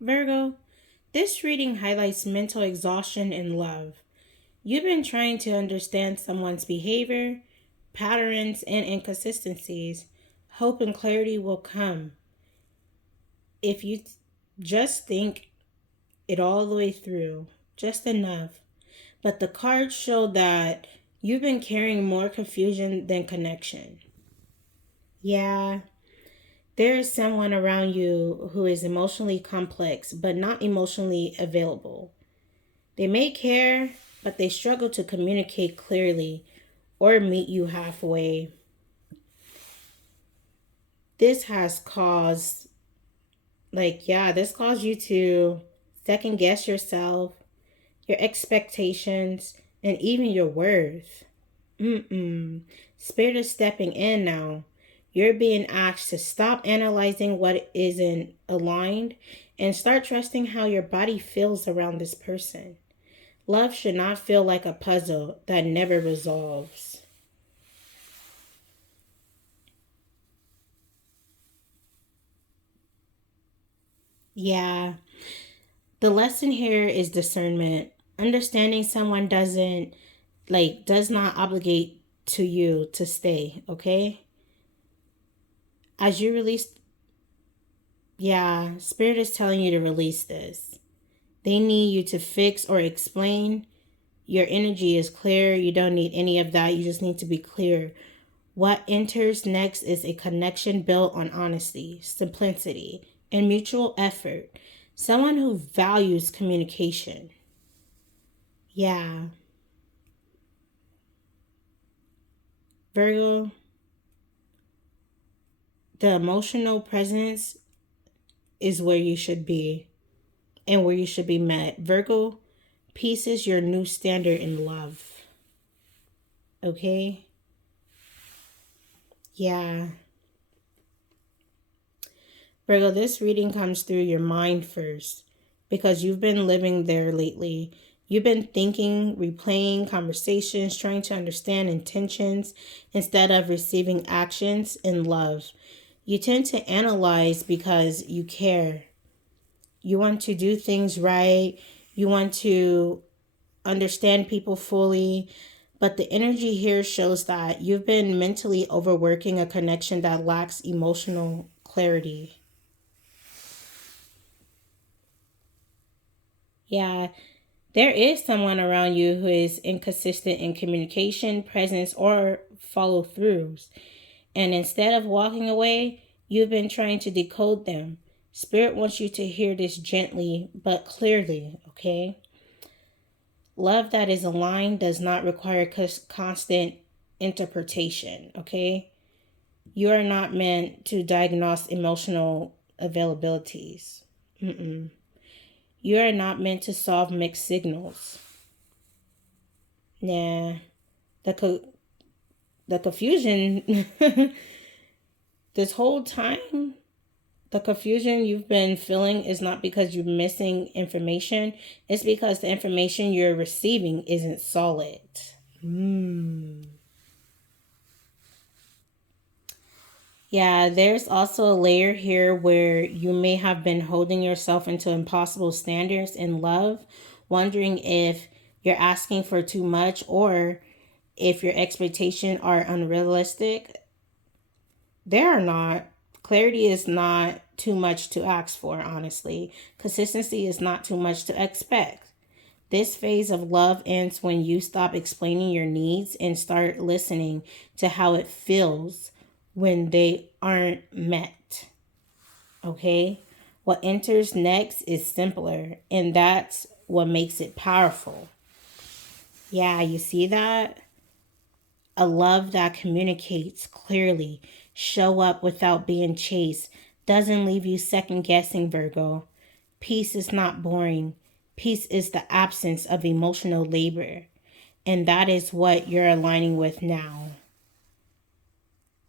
Virgo, this reading highlights mental exhaustion in love. You've been trying to understand someone's behavior, patterns, and inconsistencies. Hope and clarity will come if you just think it all the way through, just enough. But the cards show that you've been carrying more confusion than connection. Yeah, there is someone around you who is emotionally complex but not emotionally available. They may care, but they struggle to communicate clearly or meet you halfway. This has caused, this caused you to second guess yourself, your expectations, and even your worth. Spirit is stepping in now. You're being asked to stop analyzing what isn't aligned and start trusting how your body feels around this person. Love should not feel like a puzzle that never resolves. Yeah, the lesson here is discernment. Understanding someone does not obligate to you to stay, okay? As you release, yeah, Spirit is telling you to release this. They need you to fix or explain. Your energy is clear. You don't need any of that. You just need to be clear. What enters next is a connection built on honesty, simplicity, and mutual effort. Someone who values communication. Yeah. Virgo, the emotional presence is where you should be and where you should be met. Virgo, peace is your new standard in love. Okay? Yeah. Virgo, this reading comes through your mind first because you've been living there lately. You've been thinking, replaying conversations, trying to understand intentions instead of receiving actions in love. You tend to analyze because you care. You want to do things right. You want to understand people fully. But the energy here shows that you've been mentally overworking a connection that lacks emotional clarity. Yeah, there is someone around you who is inconsistent in communication, presence, or follow throughs. And instead of walking away, you've been trying to decode them. Spirit wants you to hear this gently but clearly, okay? Love that is aligned does not require constant interpretation, okay? You are not meant to diagnose emotional availabilities. Mm-mm. You are not meant to solve mixed signals. Nah, the the confusion this whole time, the confusion you've been feeling is not because you're missing information. It's because the information you're receiving isn't solid. Yeah, there's also a layer here where you may have been holding yourself into impossible standards in love, wondering if you're asking for too much or if your expectations are unrealistic. They are not. Clarity is not too much to ask for, honestly. Consistency is not too much to expect. This phase of love ends when you stop explaining your needs and start listening to how it feels when they aren't met. Okay? What enters next is simpler, and that's what makes it powerful. Yeah, you see that? A love that communicates clearly, show up without being chased, doesn't leave you second guessing, Virgo. Peace is not boring. Peace is the absence of emotional labor. And that is what you're aligning with now.